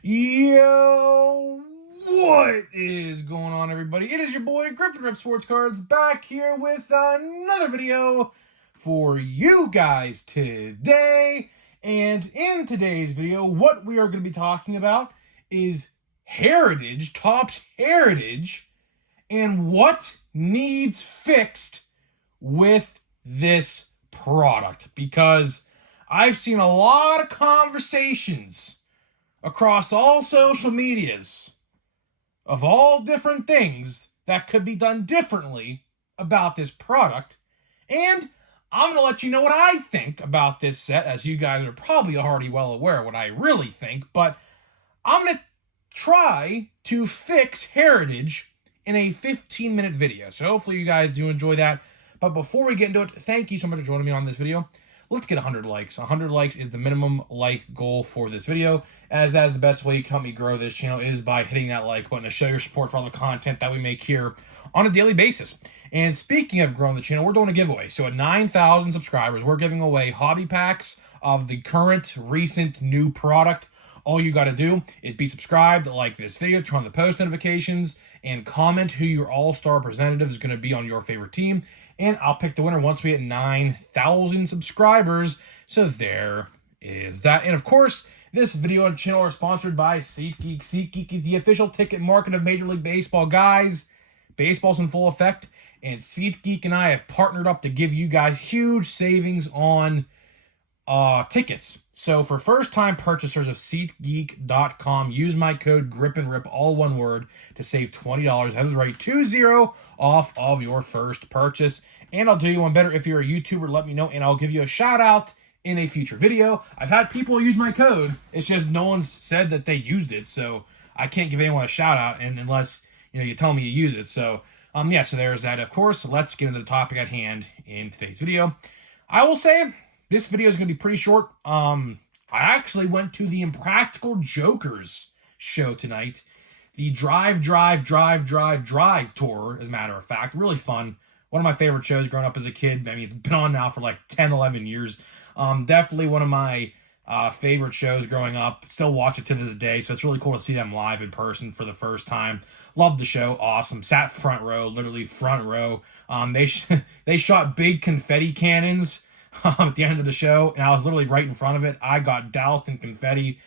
Yo, what is going on, everybody? It is your boy Grip and Rip Sports Cards back here with another video for you guys today. And in today's video, what we are going to be talking about is Heritage, Topps Heritage, and what needs fixed with this product. Because I've seen a lot of conversations across all social medias of all different things that could be done differently about this product. And I'm going to let you know what I think about this set, as you guys are probably already well aware what I really think, but I'm going to try to fix Heritage in a 15-minute video. So hopefully you guys do enjoy that. But before we get into it, thank you so much for joining me on this video. Let's get 100 likes. 100 likes is the minimum like goal for this video, as that is the best way you can help me grow this channel is by hitting that like button to show your support for all the content that we make here on a daily basis. And speaking of growing the channel, we're doing a giveaway. So at 9,000 subscribers, we're giving away hobby packs of the current, recent, new product. All you got to do is be subscribed, like this video, turn on the post notifications, and comment who your all-star representative is going to be on your favorite team. And I'll pick the winner once we hit 9,000 subscribers. So there is that. And of course, this video and channel are sponsored by SeatGeek. SeatGeek is the official ticket market of Major League Baseball. Guys, baseball's in full effect, and SeatGeek and I have partnered up to give you guys huge savings on tickets. So for first-time purchasers of SeatGeek.com, use my code GRIPANDRIP, all one word, to save $20. That is right, 20 off of your first purchase. And I'll do you one better. If you're a YouTuber, let me know, and I'll give you a shout-out in a future video. I've had people use my code. It's just no one's said that they used it, so I can't give anyone a shout-out unless you tell me you use it. So yeah, so there's that. Of course, let's get into the topic at hand in today's video. I will say this video is going to be pretty short. I actually went to the Impractical Jokers show tonight. The Drive tour, as a matter of fact. Really fun. One of my favorite shows growing up as a kid. I mean, it's been on now for like 10, 11 years. Definitely one of my favorite shows growing up. Still watch it to this day, so it's really cool to see them live in person for the first time. Loved the show. Awesome. Sat front row, literally front row. They shot big confetti cannons at the end of the show, and I was literally right in front of it. I got doused in confetti.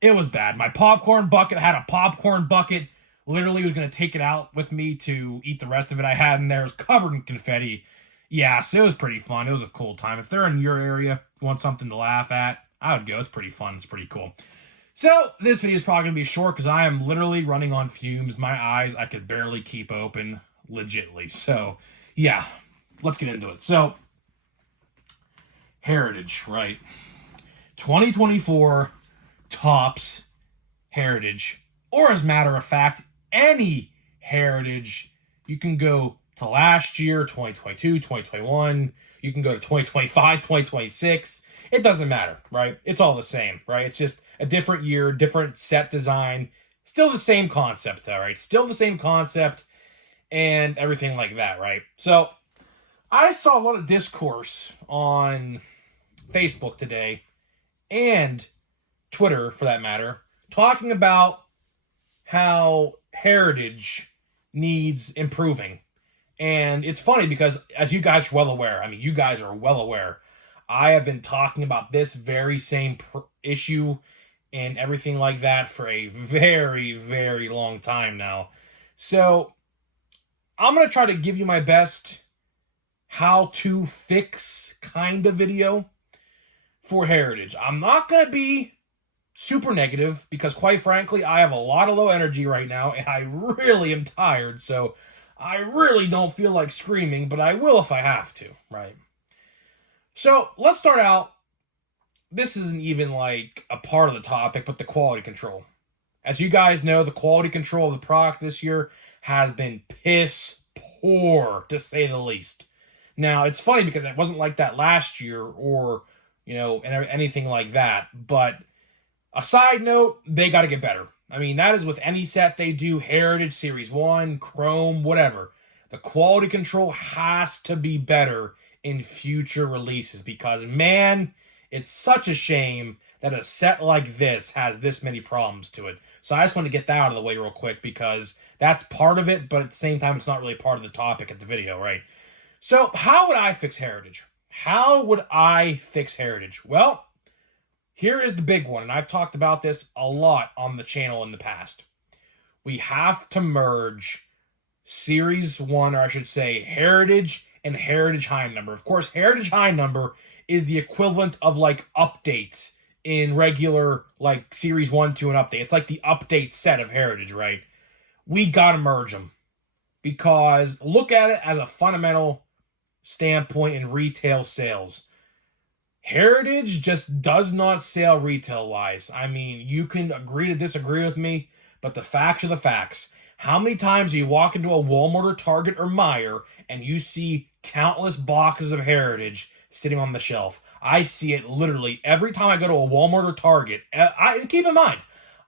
It was bad. My popcorn bucket had a popcorn bucket. Literally was going to take it out with me to eat the rest of it I had in there. It was covered in confetti. Yeah, so it was pretty fun. It was a cool time. If they're in your area, want something to laugh at, I would go. It's pretty fun. It's pretty cool. So this video is probably going to be short because I am literally running on fumes. My eyes, I could barely keep open legitly. So yeah, let's get into it. So Heritage, right? 2024 Topps Heritage, or as a matter of fact, any Heritage. You can go to last year, 2022, 2021. You can go to 2025, 2026. It doesn't matter, right? It's all the same, right? It's just a different year, different set design. Still the same concept, though, right? Still the same concept and everything like that, right? So I saw a lot of discourse on Facebook today, and Twitter for that matter, talking about how Heritage needs improving. And it's funny because, as you guys are well aware, I have been talking about this very same issue and everything like that for a very, very long time now. So I'm going to try to give you my best how to fix kind of video for Heritage. I'm not going to be super negative because, quite frankly, I have a lot of low energy right now and I really am tired, so I really don't feel like screaming, but I will if I have to, right? So let's start out. This isn't even like a part of the topic, but the quality control. As you guys know, the quality control of the product this year has been piss poor, to say the least. Now, it's funny because it wasn't like that last year or anything like that. But a side note, they got to get better. I mean, that is with any set they do, Heritage, Series 1, Chrome, whatever. The quality control has to be better in future releases because, man, it's such a shame that a set like this has this many problems to it. So I just want to get that out of the way real quick because that's part of it, but at the same time, it's not really part of the topic of the video, right? So how would I fix Heritage? How would I fix Heritage? Well, here is the big one, and I've talked about this a lot on the channel in the past. We have to merge Series 1, or I should say Heritage and Heritage High Number. Of course, Heritage High Number is the equivalent of like updates in regular like Series 1, 2, and update. It's like the update set of Heritage, right? We gotta merge them because look at it as a fundamental standpoint in retail sales. Heritage just does not sell retail-wise. I mean, you can agree to disagree with me, but the facts are the facts. How many times do you walk into a Walmart or Target or Meijer and you see countless boxes of Heritage sitting on the shelf? I see it literally every time I go to a Walmart or Target. Keep in mind,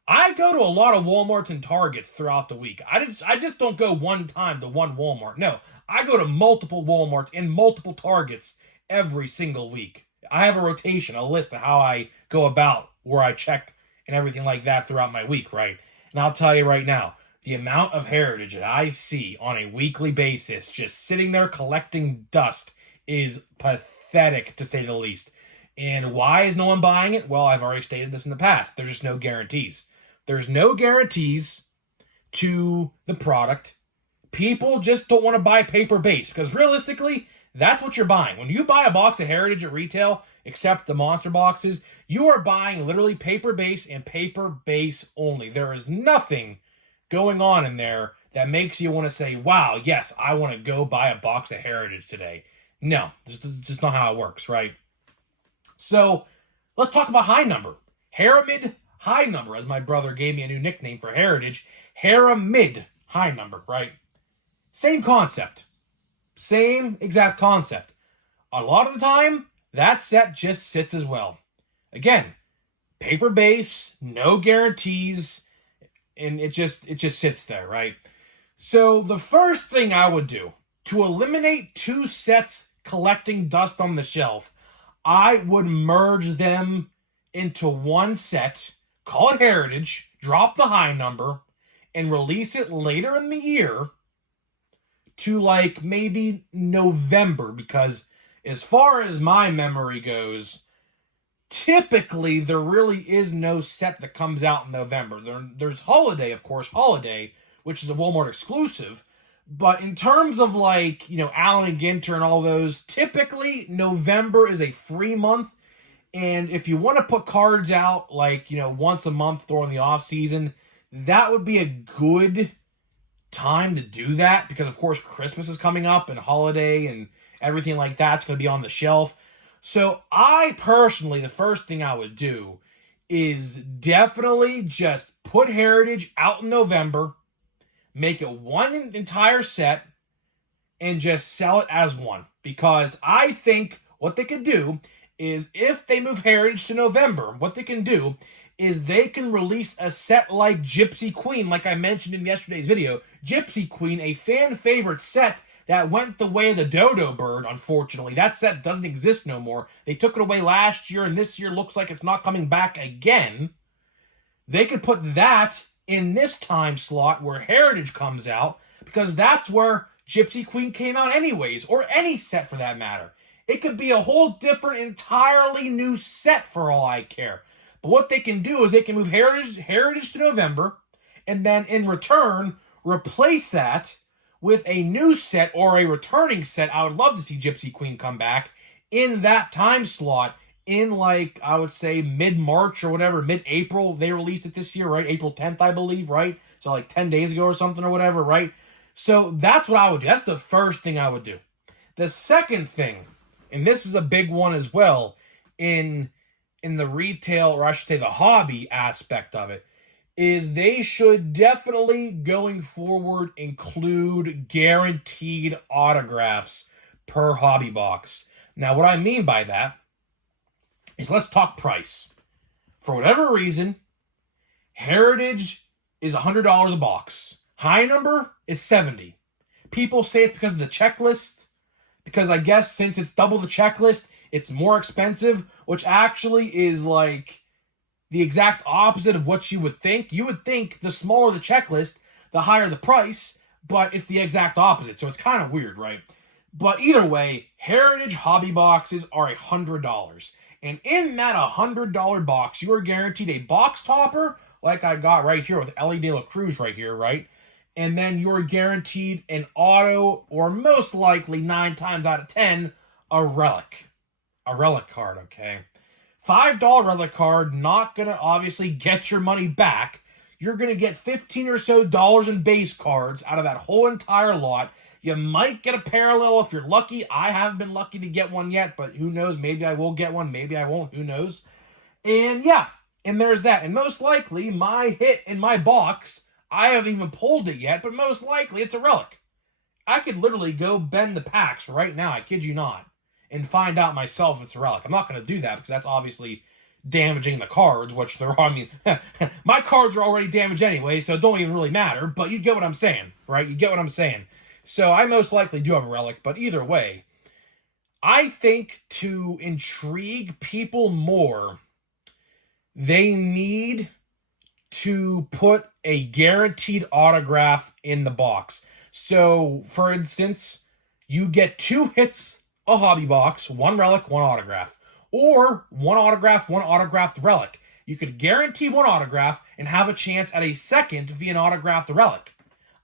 I go to a lot of Walmarts and Targets throughout the week. I just don't go one time to one Walmart. No, I go to multiple Walmarts and multiple Targets every single week. I have a rotation, a list of how I go about where I check and everything like that throughout my week, right? And I'll tell you right now, the amount of Heritage that I see on a weekly basis just sitting there collecting dust is pathetic, to say the least. And why is no one buying it? Well, I've already stated this in the past. There's just no guarantees. There's no guarantees to the product. People just don't want to buy paper base because realistically, that's what you're buying. When you buy a box of Heritage at retail, except the monster boxes, you are buying literally paper base and paper base only. There is nothing going on in there that makes you want to say, wow, yes, I want to go buy a box of Heritage today. No, it's just not how it works, right? So let's talk about High Number. Haramid High Number, as my brother gave me a new nickname for Heritage. Haramid High Number, right? Same concept. Same exact concept. A lot of the time, that set just sits as well. Again, paper base, no guarantees, and it just sits there, right? So the first thing I would do to eliminate two sets collecting dust on the shelf, I would merge them into one set, call it Heritage, drop the High Number, and release it later in the year to like maybe November, because as far as my memory goes, typically there really is no set that comes out in November. There's Holiday, of course, Holiday, which is a Walmart exclusive, but in terms of like, you know, Allen and Ginter and all those, typically November is a free month, and if you want to put cards out like, you know, once a month during the off season, that would be a good time to do that because of course Christmas is coming up and holiday and everything like that's going to be on the shelf. So I personally, the first thing I would do is definitely just put Heritage out in November, make it one entire set, and just sell it as one. Because I think what they could do is if they move Heritage to November, what they can do is they can release a set like Gypsy Queen, like I mentioned in yesterday's video. Gypsy Queen, a fan favorite set that went the way of the dodo bird, unfortunately. That set doesn't exist no more. They took it away last year, and this year looks like it's not coming back again. They could put that in this time slot where Heritage comes out, because that's where Gypsy Queen came out anyways, or any set for that matter. It could be a whole different, entirely new set for all I care. But what they can do is they can move Heritage to November, and then in return, replace that with a new set or a returning set. I would love to see Gypsy Queen come back in that time slot in, like, I would say mid-March or whatever, mid-April. They released it this year, right? April 10th, I believe, right? So like 10 days ago or something or whatever, right? So that's what I would do. That's the first thing I would do. The second thing, and this is a big one as well, in the retail, or I should say the hobby aspect of it, is they should definitely, going forward, include guaranteed autographs per hobby box. Now, what I mean by that is, let's talk price. For whatever reason, Heritage is $100 a box. High Number is $70. People say it's because of the checklist, because I guess since it's double the checklist, it's more expensive, which actually is like the exact opposite of what you would think. You would think the smaller the checklist, the higher the price, but it's the exact opposite. So it's kind of weird, right? But either way, Heritage hobby boxes are $100. And in that $100 box, you are guaranteed a box topper, like I got right here with Ellie De La Cruz right here, right? And then you're guaranteed an auto, or most likely 9 times out of 10, a relic. A relic card, okay? $5 relic card, not going to obviously get your money back. You're going to get $15 or so in base cards out of that whole entire lot. You might get a parallel if you're lucky. I haven't been lucky to get one yet, but who knows? Maybe I will get one. Maybe I won't. Who knows? And yeah, and there's that. And most likely, my hit in my box, I haven't even pulled it yet, but most likely it's a relic. I could literally go bend the packs right now, I kid you not, and find out myself if it's a relic. I'm not going to do that because that's obviously damaging the cards, which they're, I mean, my cards are already damaged anyway, so it don't even really matter, but you get what I'm saying, right? You get what I'm saying. So I most likely do have a relic, but either way, I think to intrigue people more, they need to put a guaranteed autograph in the box. So, for instance, you get 2 hits a hobby box, 1 relic, 1 autograph. Or 1 autograph, 1 autographed relic. You could guarantee 1 autograph and have a chance at a second via an autographed relic.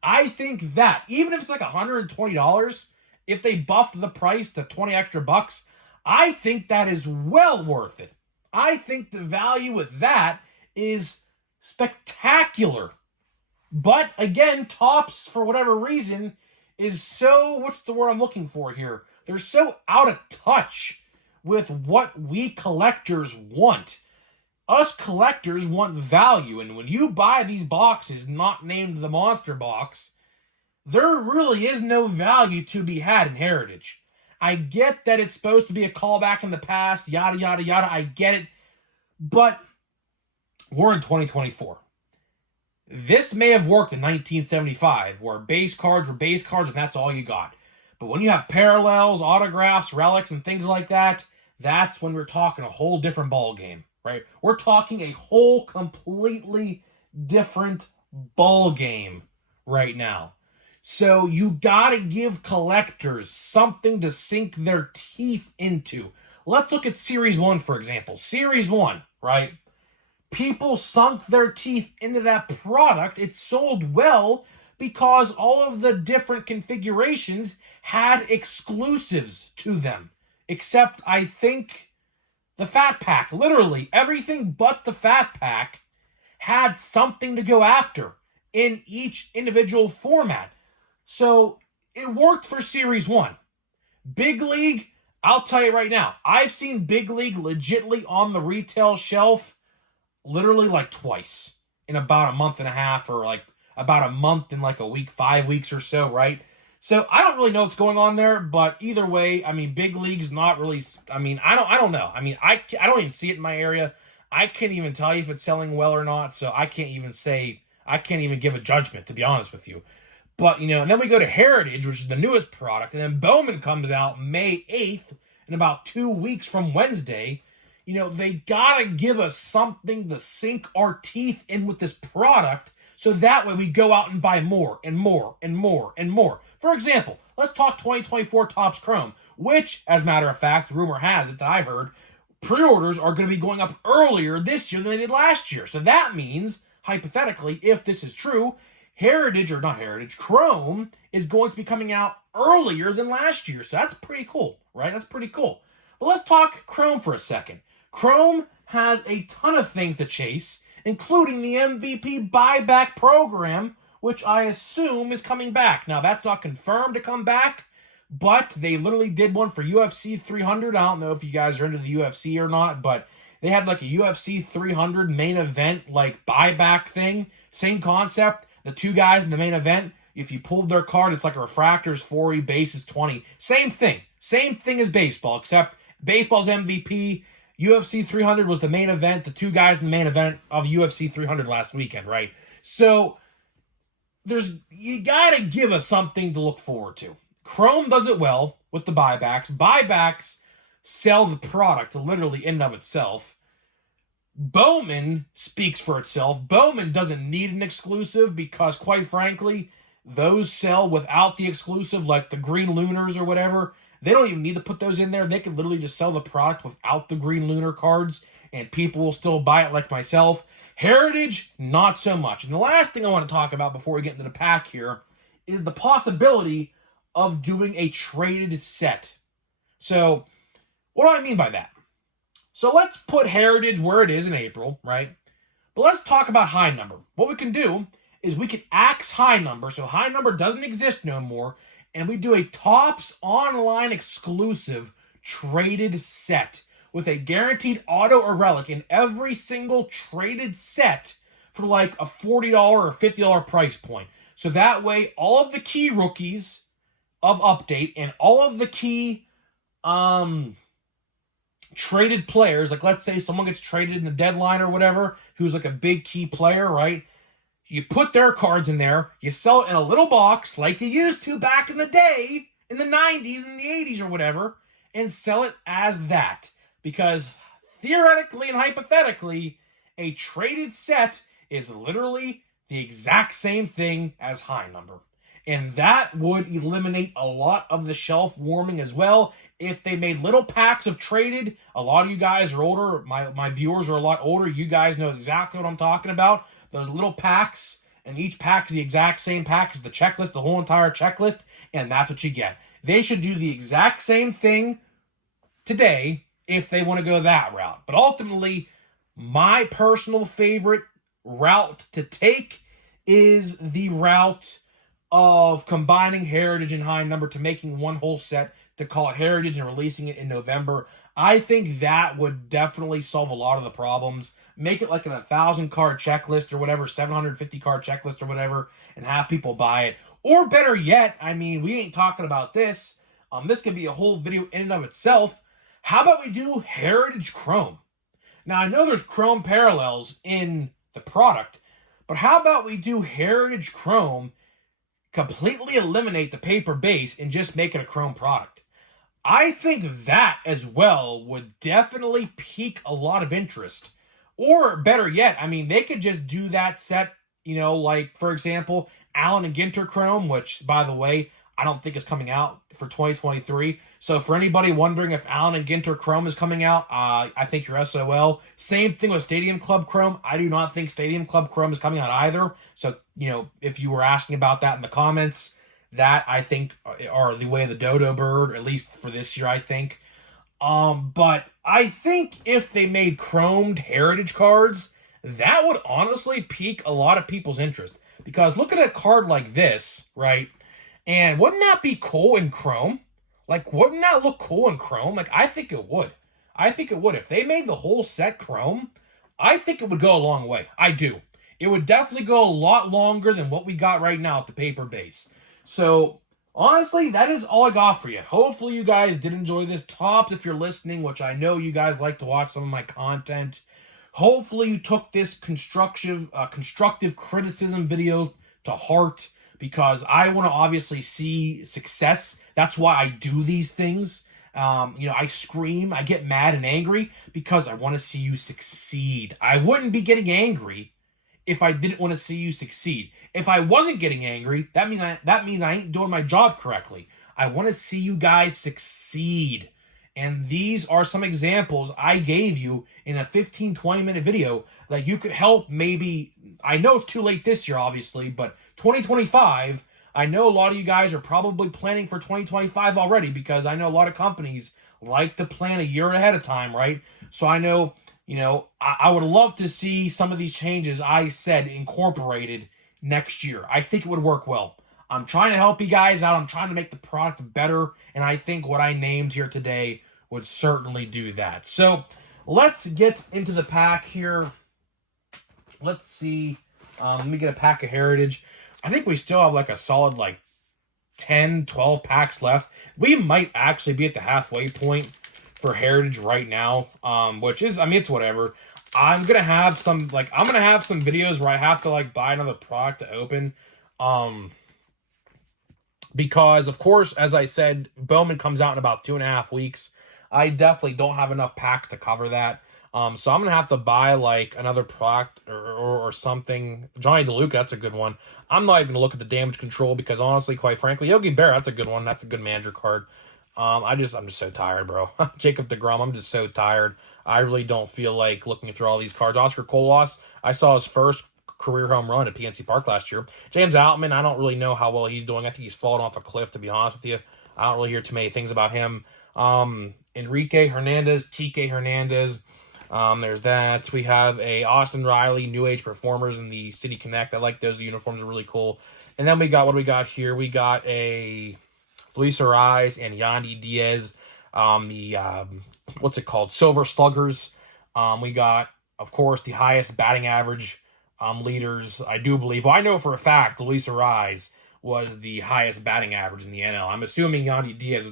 I think that, even if it's like $120, if they buffed the price to 20 extra bucks, I think that is well worth it. I think the value with that is spectacular. But again, Topps, for whatever reason, is so, what's the word I'm looking for here? They're so out of touch with what we collectors want. Us collectors want value, and when you buy these boxes not named the Monster Box, there really is no value to be had in Heritage. I get that it's supposed to be a callback in the past, yada, yada, yada, I get it, but we're in 2024. This may have worked in 1975, where base cards were base cards and that's all you got. But when you have parallels, autographs, relics, and things like that, that's when we're talking a whole different ball game, right? We're talking a whole completely different ball game right now. So you gotta give collectors something to sink their teeth into. Let's look at Series 1, for example. Series 1, right? People sunk their teeth into that product. It sold well because all of the different configurations had exclusives to them. Except, I think, the Fat Pack. Literally, everything but the Fat Pack had something to go after in each individual format. So, it worked for Series 1. Big League, I'll tell you right now, I've seen Big League legitly on the retail shelf literally like twice in about a month and a half, or like about a month and like a week, 5 weeks or so, right? So I don't really know what's going on there, but either way, I mean, Big League's not really, I mean, I don't know. I mean, I don't even see it in my area. I can't even tell you if it's selling well or not, so I can't even say, I can't even give a judgment, to be honest with you. But, you know, and then we go to Heritage, which is the newest product, and then Bowman comes out May 8th, in about 2 weeks from Wednesday. You know, they gotta give us something to sink our teeth in with this product, so that way we go out and buy more and more and more and more. For example, let's talk 2024 Topps Chrome, which, as a matter of fact, rumor has it that I heard, pre-orders are going to be going up earlier this year than they did last year. So that means, hypothetically, if this is true, Chrome is going to be coming out earlier than last year. So that's pretty cool, right? That's pretty cool. But let's talk Chrome for a second. Chrome has a ton of things to chase, including the MVP buyback program, which I assume is coming back. Now, that's not confirmed to come back, but they literally did one for UFC 300. I don't know if you guys are into the UFC or not, but they had like a UFC 300 main event, like buyback thing. Same concept. The 2 guys in the main event, if you pulled their card, it's like a refractor's 40, base is 20. Same thing. Same thing as baseball, except baseball's MVP. UFC 300 was the main event. The 2 guys in the main event of UFC 300 last weekend, right? So you gotta give us something to look forward to. Chrome does it well with the buybacks. Buybacks sell the product literally in and of itself. Bowman speaks for itself. Bowman doesn't need an exclusive because, quite frankly, those sell without the exclusive, like the Green Lunars or whatever. They don't even need to put those in there. They can literally just sell the product without the Green Lunar cards, and people will still buy it like myself. Heritage, not so much. And the last thing I want to talk about before we get into the pack here is the possibility of doing a traded set. So, what do I mean by that? So let's put Heritage where it is in April, right? But let's talk about High Number. What we can do is we can axe High Number, so High Number doesn't exist no more, and we do a Topps online exclusive traded set with a guaranteed auto or relic in every single traded set for like a $40 or $50 price point. So that way, all of the key rookies of Update and all of the key traded players, like let's say someone gets traded in the deadline or whatever, who's like a big key player, right? You put their cards in there, you sell it in a little box like you used to back in the day, in the 90s and the 80s or whatever, and sell it as that. Because theoretically and hypothetically, a traded set is literally the exact same thing as High Number. And that would eliminate a lot of the shelf warming as well. If they made little packs of traded, a lot of you guys are older, my viewers are a lot older, you guys know exactly what I'm talking about. Those little packs, and each pack is the exact same pack as the checklist, the whole entire checklist, and that's what you get. They should do the exact same thing today if they want to go that route. But ultimately, my personal favorite route to take is the route of combining Heritage and High Number to making one whole set to call it Heritage and releasing it in November. I think that would definitely solve a lot of the problems. Make it like an 1,000 card checklist or whatever, 750 card checklist or whatever, and have people buy it. Or better yet, I mean, we ain't talking about this. This could be a whole video in and of itself. How about we do Heritage Chrome? Now, I know there's Chrome parallels in the product, but how about we do Heritage Chrome, completely eliminate the paper base, and just make it a Chrome product? I think that as well would definitely pique a lot of interest. Or better yet, I mean, they could just do that set, you know, like, for example, Allen and Ginter Chrome, which, by the way, I don't think is coming out for 2023. So for anybody wondering if Allen and Ginter Chrome is coming out, I think you're SOL. Same thing with Stadium Club Chrome. I do not think Stadium Club Chrome is coming out either. So, you know, if you were asking about that in the comments, that I think are the way of the dodo bird, at least for this year, I think. But I think if they made chromed Heritage cards, that would honestly pique a lot of people's interest. Because look at a card like this, right? And wouldn't that be cool in Chrome? Like, wouldn't that look cool in Chrome? Like, I think it would. I think it would. If they made the whole set Chrome, I think it would go a long way. I do. It would definitely go a lot longer than what we got right now at the paper base. So, honestly, that is all I got for you. Hopefully you guys did enjoy this. Topps, if you're listening, which I know you guys like to watch some of my content. Hopefully you took this constructive criticism video to heart, because I want to obviously see success. That's why I do these things. You know, I scream, I get mad and angry because I want to see you succeed. I wouldn't be getting angry if I didn't want to see you succeed. If I wasn't getting angry, that means I ain't doing my job correctly. I want to see you guys succeed. And these are some examples I gave you in a 15-20 minute video that you could help. Maybe, I know it's too late this year, obviously, but 2025, I know a lot of you guys are probably planning for 2025 already, because I know a lot of companies like to plan a year ahead of time, right? So I know, you know, I would love to see some of these changes I said incorporated next year. I think it would work well. I'm trying to help you guys out. I'm trying to make the product better, and I think what I named here today would certainly do that. So let's get into the pack here. Let's see. Let me get a pack of Heritage. I think we still have like a solid like 10, 12 packs left. We might actually be at the halfway point for Heritage right now, which is, I mean, it's whatever. I'm gonna have some videos where I have to like buy another product to open, because of course, as I said, Bowman comes out in about 2.5 weeks. I definitely don't have enough packs to cover that. So I'm gonna have to buy like another product or something. Johnny DeLuca, that's a good one. I'm not even gonna look at the damage control because honestly, quite frankly, Yogi Berra, that's a good one. That's a good manager card. I'm just so tired, bro. Jacob deGrom, I'm just so tired. I really don't feel like looking through all these cards. Oscar Colas, I saw his first career home run at PNC Park last year. James Outman, I don't really know how well he's doing. I think he's fallen off a cliff, to be honest with you. I don't really hear too many things about him. Enrique Hernandez, Kike Hernandez. There's that. We have a Austin Riley, New Age Performers in the City Connect. I like those. The uniforms are really cool. And then we got, what do we got here? We got a Luis Arraez and Yandy Diaz. What's it called? Silver Sluggers. We got, of course, the highest batting average leaders, I do believe. Well, I know for a fact Luis Arraez was the highest batting average in the NL. I'm assuming Yandy Diaz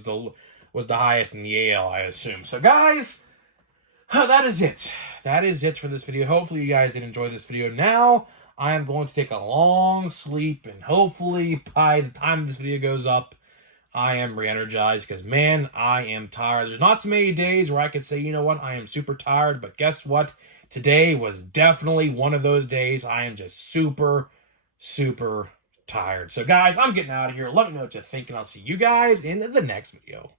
was the highest in the AL, I assume. So, guys, that is it. That is it for this video. Hopefully, you guys did enjoy this video. Now, I am going to take a long sleep, and hopefully, by the time this video goes up, I am re-energized because, man, I am tired. There's not too many days where I could say, you know what, I am super tired, but guess what? Today was definitely one of those days. I am just super, super tired. So, guys, I'm getting out of here. Let me know what you think, and I'll see you guys in the next video.